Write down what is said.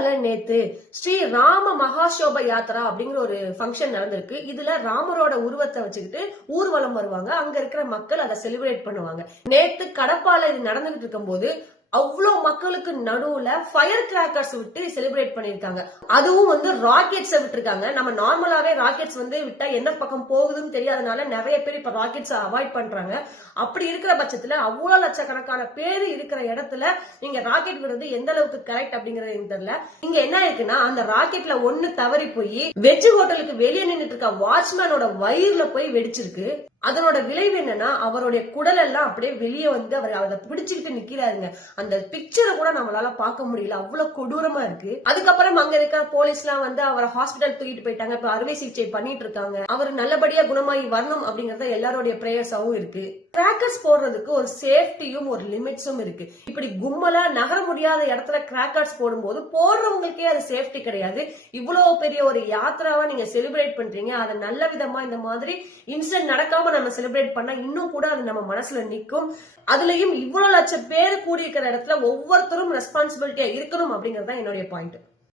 இந்தியால நேத்து ஸ்ரீ ராம மகாசோப யாத்ரா அப்படிங்கிற ஒரு ஃபங்க்ஷன் நடந்திருக்கு. இதுல ராமரோட உருவத்தை வச்சுக்கிட்டு ஊர்வலம் வருவாங்க. அங்க இருக்கிற மக்கள் அதை செலிப்ரேட் பண்ணுவாங்க. நேத்து கடப்பால இது நடந்துகிட்டு இருக்கும் போது அவ்வளவு மக்களுக்கு நடுவுல ஃபயர் கிராக்கர்ஸ் விட்டு செலிப்ரேட் பண்ணிருக்காங்க. அதுவும் ராக்கெட்ஸ் விட்டுருக்காங்க. நம்ம நார்மலாவே ராக்கெட்ஸ் விட்டா எந்த பக்கம் போகுதுன்னு தெரியாதனால நிறைய பேர் இப்ப ராக்கெட்ஸ் அவாய்ட் பண்றாங்க. அப்படி இருக்கிற பட்சத்துல அவ்வளவு லட்சக்கணக்கான பேர் இருக்கிற இடத்துல நீங்க ராக்கெட் விடுறது எந்த அளவுக்கு கரெக்ட் அப்படிங்கறது தெரியல. இங்க என்ன இருக்குன்னா, அந்த ராக்கெட்ல ஒண்ணு தவறி போய் வெஜ் ஹோட்டலுக்கு வெளியே நின்றுட்டு இருக்க வாட்ச்மேனோட வயிறுல போய் வெடிச்சிருக்கு. அதனோட விளைவு என்னன்னா, அவருடைய குடல் எல்லாம் அப்படியே வெளியே அவர் அதை பிடிச்சுக்கிட்டு நிக்கிறாருங்க. அந்த பிக்சரை கூட நம்மளால பார்க்க முடியல, அவ்வளவு கொடூரமா இருக்கு. அதுக்கப்புறம் அங்க இருக்கிற போலீஸ் எல்லாம் அவரை ஹாஸ்பிட்டல் தூக்கிட்டு போயிட்டாங்க. இப்ப அறுவை சிகிச்சை பண்ணிட்டு இருக்காங்க. அவர் நல்லபடியா குணமாயி வரணும் அப்படிங்கறத எல்லாருடைய பிரேயர்ஸாவும் இருக்கு. கிராக்கர்ஸ் போடுறதுக்கு ஒரு சேஃப்டியும் ஒரு லிமிட்ஸும் இருக்கு. இப்படி கும்மலா நகர முடியாத இடத்துல கிராக்கர்ஸ் போடும்போது போடுறவங்களுக்கே அது சேஃப்டி கிடையாது. இவ்வளவு பெரிய ஒரு யாத்திராவை நீங்க செலிப்ரேட் பண்றீங்க, அதை நல்ல விதமா இந்த மாதிரி இன்சிடென்ட் நடக்காம நம்ம செலிப்ரேட் பண்ணா இன்னும் கூட அது நம்ம மனசுல நிக்கும். அதுலயும் இவ்வளவு லட்சம் பேர் கூடி இருக்கிற இடத்துல ஒவ்வொருத்தரும் ரெஸ்பான்சிபிலிட்டியா இருக்கணும் அப்படிங்கறது தான் என்னுடைய பாயிண்ட்.